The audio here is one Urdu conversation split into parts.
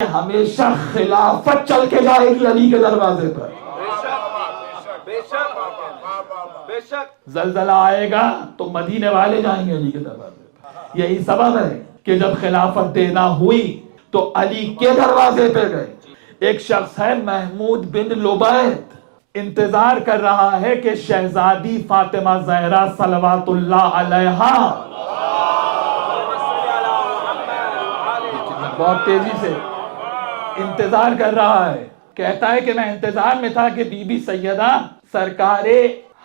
ہمیشہ خلافت چل کے جائے گی علی کے دروازے پر. زلزلہ آئے گا تو مدینے والے جائیں گے علی کے دروازے پر. یہی سبب ہے کہ جب خلافت دینا ہوئی تو علی کے دروازے پہ گئے. ایک شخص ہے محمود بن لبید، انتظار کر رہا ہے کہ شہزادی فاطمہ زہرا صلوات اللہ علیہا بہت تیزی سے انتظار کر رہا ہے. کہتا ہے کہ میں انتظار میں تھا کہ بی بی سیدہ سرکار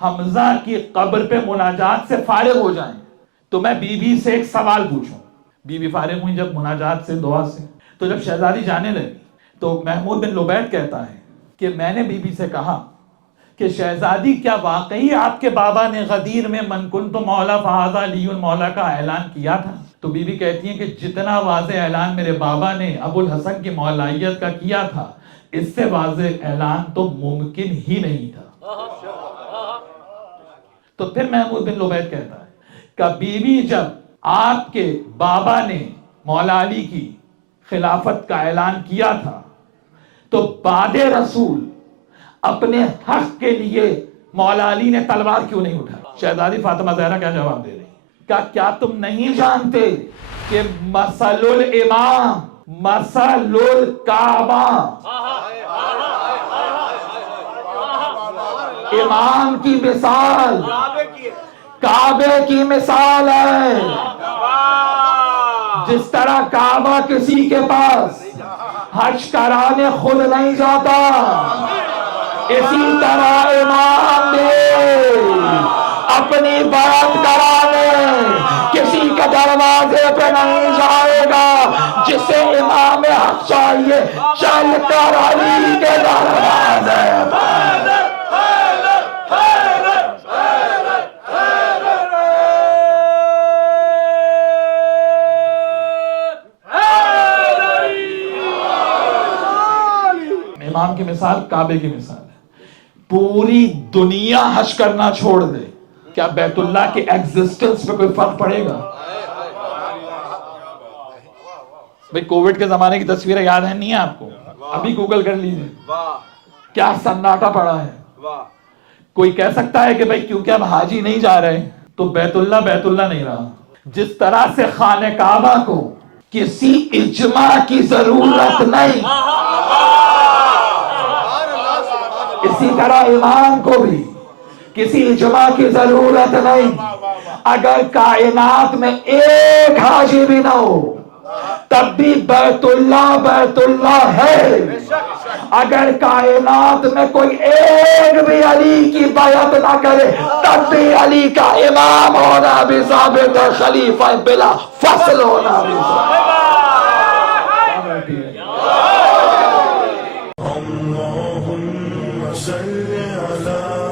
حمزہ کی قبر پہ مناجات سے فارغ ہو جائیں تو میں بی بی سے ایک سوال پوچھوں. بی بی فارغ ہوئی جب مناجات سے، دعا سے، تو جب شہزادی جانے لگی تو محمود بن لبید کہتا ہے کہ میں نے بی بی سے کہا کہ شہزادی کیا واقعی آپ کے بابا نے غدیر میں من کنت مولا فہذا علی مولا کا اعلان کیا تھا؟ تو بی بی کہتی ہیں کہ جتنا واضح اعلان میرے بابا نے ابو الحسن کی مولائیت کا کیا تھا، اس سے واضح اعلان تو ممکن ہی نہیں تھا. تو پھر محمود بن لبید کہتا ہے کہ بی بی جب آپ کے بابا نے مولا علی کی خلافت کا اعلان کیا تھا تو بعد رسول اپنے حق کے لیے مولا علی نے تلوار کیوں نہیں اٹھا؟ شہزادی فاطمہ زہرا کیا جواب دے رہی؟ کیا تم نہیں جانتے کہ مثل الامام مثل الکعبہ، امام کی مثال کعبے کی مثال ہے. جس طرح کعبہ کسی کے پاس حج کرانے خود نہیں جاتا، اسی طرح امام بھی اپنی بات کرانے کسی کے دروازے پہ نہیں جائے گا. جسے امام حق چاہیے چل کر علی کے دروازے پر. امام کی مثال کعبے کی مثال ہے. پوری دنیا حج کرنا چھوڑ دے، کیا بیت اللہ کے ایگزسٹنس پہ کوئی فرق پڑے گا؟ بھئی کووڈ کے زمانے کی تصویریں یاد ہیں نہیں ہیں آپ کو؟ ابھی گوگل کر لیجئے، کیا سناٹا پڑا ہے. کوئی کہہ سکتا ہے کہ بھئی کیونکہ اب حاجی نہیں جا رہے تو بیت اللہ نہیں رہا. جس طرح سے خانہ کعبہ کو کسی اجماع کی ضرورت نہیں، اسی طرح امام کو بھی کسی اجماع کی ضرورت نہیں. اگر کائنات میں ایک حاجی بھی نہ ہو تب بھی بیت اللہ ہے. اگر کائنات میں کوئی ایک بھی علی کی بیعت نہ کرے تب بھی علی کا امام ہونا بھی ثابت ہے، خلیفہ بلا فصل ہونا بھی ثابت ہے. اللهم صل على